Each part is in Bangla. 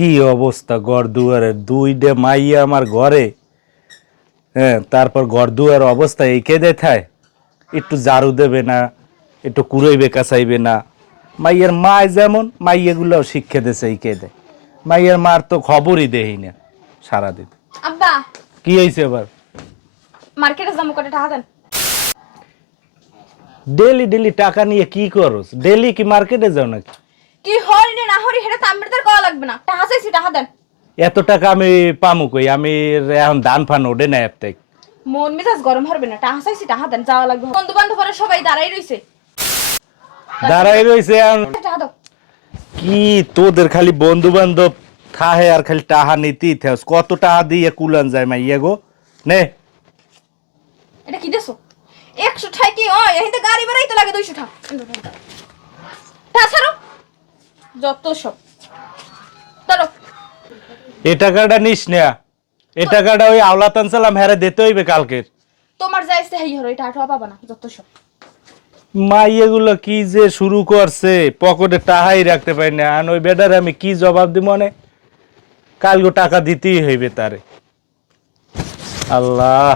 কি অবস্থা ঘর দুয়ারের দুইটা মাইয়া আমার ঘরে। হ্যাঁ তারপর ঘর দুয়ার অবস্থা এই কে দেখায়। একটু ঝাড়ু দেবে না একটু কুড়াইবে কাছাইবে না। মাইয়ের মা যেমন মাইয়াগুলো শিক্ষা দেছে এই কে দেয়। মাইয়ের মার তো খবরই দেই না সারাদিন। আব্বা! কি হয়েছে এবার মার্কেটে যাব করে টাকা দেন? ডেলি ডেলি টাকা নিয়ে কি করস? ডেলি কি মার্কেটে যাও নাকি? কি হরি না হরি হেটা কওয়া লাগবে না। টাকা চাইছি টাকা দেন। এত টাকা আমি পামু কই? আমি এখন ধান ফান ওঠে না থেকে। মন মেজাজ গরম হবে না। টাকা চাইছি টাকা দেন যাওয়া লাগবে। বন্ধু বান্ধবরা সবাই দাঁড়াই রইছে। দাঁড়াই রয়েছে এখন। টাকা দাও। কি তোদের খালি বন্ধু বান্ধব থাহে আর খালি টাহা নিতি কত টাহা দিয়ে কুলান যায় মাই গো? নে। এটা কি দেছো একশো ঠাই কি ওই এহিতে গাড়ি বেড়াইতে লাগে দুইশো টা ছাড়ো যত সব। ধরো এ টাকাটা নিস না। এ টাকাটা ওই আওলা তানসালাম হ্যারে দিতে হইবে কালকের। তোমার যাইছে হেই হলো এটা আঠা পাবা না যত সব। মাই এগুলো কি যে শুরু করছে? পকেটে টাহাই রাখতে পারি না। আর ওই বেটারে আমি কি জবাব দিব মানে? কালকে টাকা দিতেই হইবে তারে। আল্লাহ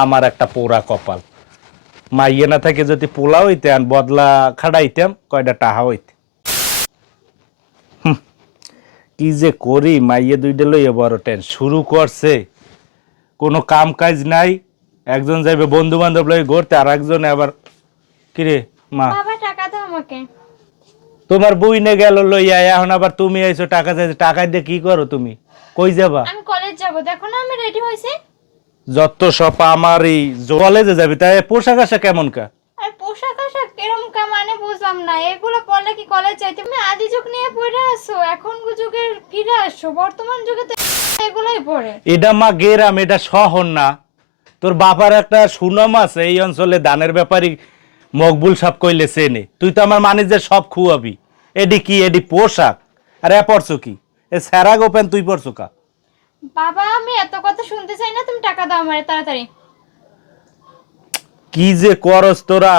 আমার একটা পোড়া কপাল। মাইয়ে না থাকে যদি পোলা হইতে আর বদলা খাড়াইতাম কয়টা টাহা হইতে হুম, কি যে করি মাইয়ে দুইটা লইয়া বড় টেন। শুরু করছে কোনো কাম কাজ নাই একজন যাইবে বন্ধু বান্ধব লই ঘুরতে আর একজন আবার কিরে মা? বাবা টাকা দাও আমাকে। তোমার বই নে গেল লইয়া এখন আবার তুমি আইছো টাকা চাইছো টাকা দিয়ে কি করো তুমি? কই যাবা? আমি কলেজ যাব। দেখো না আমি রেডি হইছি যত সব আমার এই কলেজে যাবি তাই পোশাক আশাক কেমন কা আর পোশাক আশাক কিরম কা মানে বুঝলাম না এগুলো পড়লে কি কলেজ যাইতে? তুমি আদি যুগ নিয়ে পড়ে আসো এখন যুগের ফিরে আসো বর্তমান যুগে তো এগুলোই পড়ে। এটা মা গেরাম এটা শহর না। তোর বাবার একটা সুনাম আছে এই অঞ্চলে দানের ব্যাপারই মকবুল সাপ কইলে চেনে তুই তো আমার মানে যে সব খুয়াবি। এডি কি এডি পোশাক? আর এ পড়ছো কি? এ স্যারা গোপেন তুই পড়ছো কা? বাবা আমি এত কথা শুনতে চাই না তুমি টাকা দাও আমারে তাড়াতাড়ি। কি যে করস তোরা?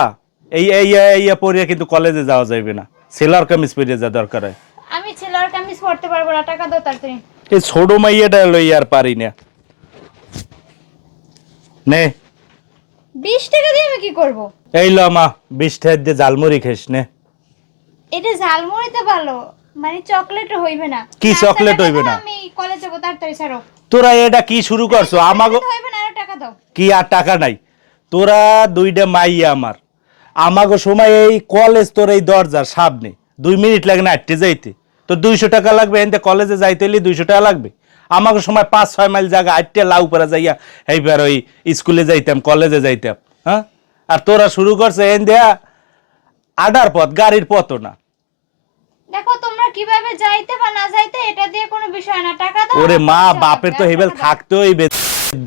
এই এই এই পড়িয়া কিন্তু কলেজে যাওয়া যাইবে না। সেলার কামিজ পরিয়ে যা দরকার হয়। আমি ছেলের কামিজ পড়তে পারব না টাকা দাও তাড়াতাড়ি। এই ছোট মাইয়াটা লই আর পারি না। নে। বিশ টাকা দিয়ে আমি কি করব? এই ল মা বিশ টাকা দিয়ে জালমুড়ি খাইস নে। এটা ঝালমুড়িতে ভালো মানে চকলেট হইবে না। কি chocolate টাকা হইবে না? আমি কলেজ যাব তাড়াতাড়ি ছাড়ো। তোরা এটা কি শুরু করছ? আমাগো হইবে না আরও টাকা দাও। কি আর টাকা নাই? তোরা দুইটা মাইয়া আমার। আমাগো সময় এই কলেজ তোর এই দরজার সামনে। দুই মিনিট লাগে না আটটে যাইতে। তোর দুইশো টাকা লাগবে এনতে কলেজে যাইতে হলে দুইশো টাকা লাগবে। আমাকে সময় পাঁচ ছয় মাইল জায়গা আটটে লাউ পরে যাইয়া এইবার ওই স্কুলে যাইতাম কলেজে যাইতাম হ্যাঁ? আর তোরা শুরু করছে এন দেয়া আডার পথ গাড়ির পথও না। দেখো তোমরা কীভাবে যাইতে বা না যাইতে এটা দিয়ে কোনো বিষয় না। টাকা দাও ওরে মা বাপের তো হেবেল টাকা দাও। থাকতে হইবে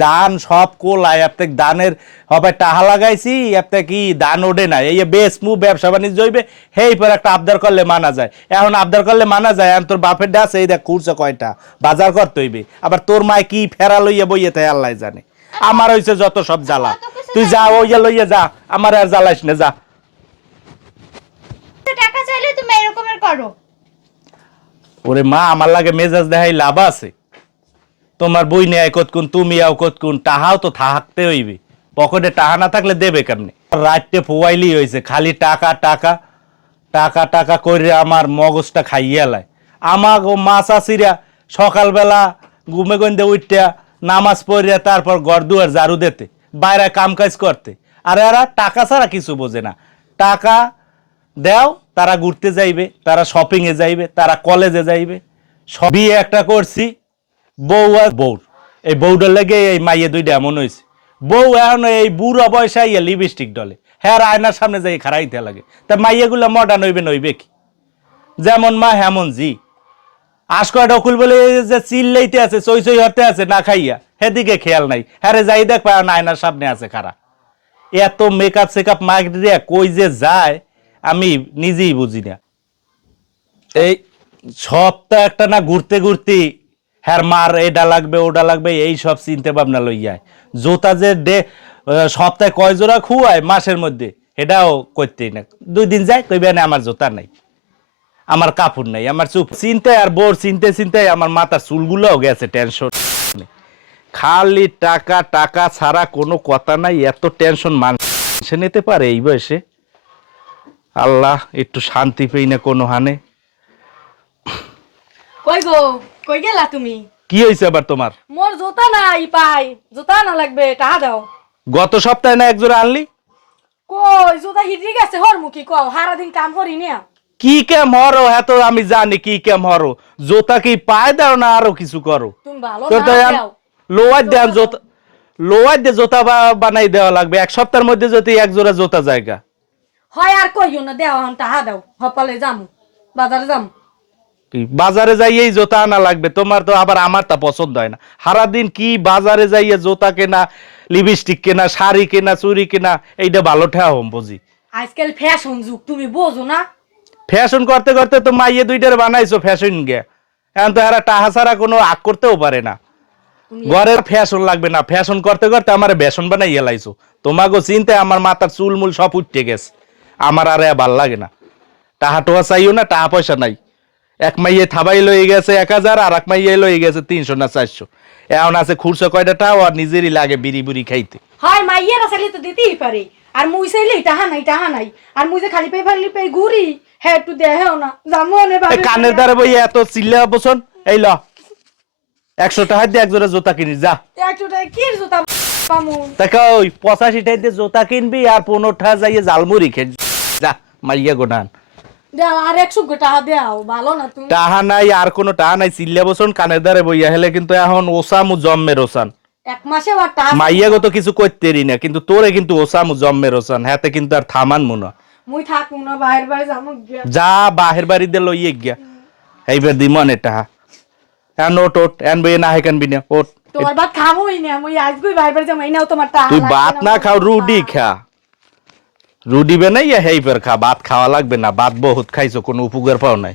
দান সব কোলাই আপনি দানের হবে টাহা লাগাইছি আপনি কি দান ওঠে না এই বেশ মু ব্যবসা বাণিজ্য হইবে হেই পর একটা আবদার করলে মানা যায়। এখন আবদার করলে মানা যায় এখন তোর বাপের ডাস এই দেখ খুঁড়ছে কয়টা বাজার করতে হইবে। আবার তোর মায় কি ফেরা লইয়া বইয়ে তাই আল্লাহ জানে। আমার হইছে যত সব জ্বালা। তুই যা ওইয়া লইয়া যা আমার আর জ্বালাইস না যা। টাকা চাইলে তুমি এরকমের করো। ওরে মা আমার লাগে মেজাজ দেখাই লাভ আছে। তোমার বই নেয় কতকুন তুমি আও কতকুন টাহাও তো থাকতে হইবে। পকেটে টাকা না থাকলে দেবে কেমনে? রাত্রে ফোয়াইলি হয়েছে খালি টাকা টাকা টাকা টাকা করে আমার মগজটা খাইয়ে লাই। আমার মাছ আসিরা সকালবেলা ঘুমে গন্ধে উঠতে নামাজ পড়িয়া তারপর ঘর দুয়ার ঝাড়ু দিতে, বাইরে কাম কাজ করতে। আর এরা টাকা ছাড়া কিছু বোঝে না। টাকা দেও, তারা ঘুরতে যাইবে, তারা শপিংয়ে যাইবে, তারা কলেজে যাইবে। সবই একটা করছি। বউ আর বউ এই বউটার লেগে এই মাইয়ে দুইটা এমন হয়েছে বউ এখন এই বুড়ো বয়সে ইয়ে লিপস্টিক ডলে। হ্যাঁ আয়নার সামনে যাই খারাইতে লাগে। তা মাইয়েগুলো মডার্ন হইবে নইবে কি? যেমন মা, হেমন জি। আসকয়া ডকুল বলে যে চিল্লাইতে আছে চই চই হতে আছে, না খাইয়া। হেদিকে খেয়াল নাই। হ্যাঁ রে যাই দেখ পায় আয়নার সামনে আছে খারা এত মেকআপ সেকআপ মার্কেট কই যে যায়, আমি নিজেই বুঝি না। এই সপ্তাহ একটা না ঘুরতে ঘুরতে হ্যার মার, এটা লাগবে, ওটা লাগবে, এই সব চিন্তা ভাবনা লইয়ায়। জোতা যে ডে সপ্তাহে কয় জোড়া খুয়ায় মাসের মধ্যে, এটাও করতেই না। দুই দিন যায়, কইবে না, আমার জোতা নাই, আমার কাপড় নাই, আমার চুপ। চিন্তায় আর বোর চিনতে চিন্তায় আমার মাথার চুলগুলোও গেছে টেনশন খালি টাকা টাকা ছাড়া কোনো কথা নাই, এত টেনশন মানুষ নিতে পারে এই বয়সে। আল্লাহ, একটু শান্তি পেই না কোনো হানে। কই গো? কই গেলা তুমি? কি হয়েছে আবার তোমার? মোর জুতা নাই পাই জুতা না লাগবে টাকা দাও। গত সপ্তাহে না একজোড়া আনলি? কই জুতা হিটি গেছে হর মুখি কও সারা দিন কাম করি না? কি কেম হরো হ্যাঁ তো আমি জানি কি কেম হরো জোতা কি পায় দাও না আরও কিছু করো তুমি ভালো তো না দাও লোয়ার দেন জোতা লোয়ার দিয়ে জোতা বানাই দেওয়া লাগবে। এক সপ্তাহের মধ্যে যদি এক জোড়া জোতা জায়গা। হয় আর কইও না দেও হন টাকা দাও। হপালে যামু বাজারে যামু। বাজারে যাইয়েই জোতা আনা লাগবে। তোমার তো আবার আমার তা পছন্দ হয় না। সারাদিন কি বাজারে যাইয়ে জোতা কেনা লিপস্টিক কেনা শাড়ি কেনা চুরি কেনা এইটা ভালো ঠেয়া হম বুঝি। আজকাল ফ্যাশন যুগ তুমি বোঝো না? ফ্যাশন করতে করতে তো মাইয়ে দুইটার বানাইছো ফ্যাশন গে এখন তো এরা টাহা ছাড়া কোনো আগ করতেও পারে না। ঘরের ফ্যাশন লাগবে না। ফ্যাশন করতে করতে আমার বেসন বানাই এলাইছো তোমাকে চিন্তায় আমার মাথার চুল মুল সব উঠতে গেছে। আমার আর ভালো লাগে না। টাহা টোহা চাইও না টাহা পয়সা নাই। এক মাইয়ে থাবাই লয়ে গেছে এক হাজার আর এক মাইয়ে লয়ে গেছে তিনশো না চারশো। এখন আছে খুরশো কয়টা আর নিজেরই লাগে বিড়ি বুড়ি খাইতে। হয় মাইয়েরা চাইলে তো দিতেই পারে। আর মুই চাইলে টাহা নাই টাহা নাই আর মুই যে খালি পেয়ে ফেলি পেয়ে ঘুরি হ্যাঁ একটু দেহেও না। জামু অনে এই কানের দ্বারা বই এত চিল্লা বসন এই ল। একশো টাকা দিয়ে এক জোড়া জুতা কিনিস যা। একটু কি জুতা পামু তাকে ওই পঁচাশি টাকা দিয়ে জুতা কিনবি আর পনেরো টাকা যাইয়ে জালমুড়ি খেয়ে যা মাইয়া গোনান। দেও আর একশো টাকা দেও ভালো না তুমি? টাহা নাই আর কোনো টাহা নাই। চিল্লা বসন কানের দ্বারে বইয়া হেলে কিন্তু এখন ওসামু জম্মের ওসান। এক মাসে আর টাকা মাইয়া গো তো কিছু করতেরি না কিন্তু তোরে কিন্তু ওসামু জম্মের ওসান হাতে কিন্তু আর থামান মুনা। মুই থাকুম না বাইরে বাইরে যামু গিয়া। যা বাহির বাড়িতে লইয়ে গিয়া। এইবার দি মনে টাহা। এন ওট ওট এন বইয়ে না হেকান বিনা ওট তোমার ভাত খামোই না মুই আজকেই বাইরে বাইরে যামু এই নাও তোমার টাকা তুই লাগবে ভাত না খাও রুডি খা। রুডি হেই পের খা, ভাত খাওয়া লাগবে না, ভাত বহুত খাইছো, কোনো উপকার পাও নাই।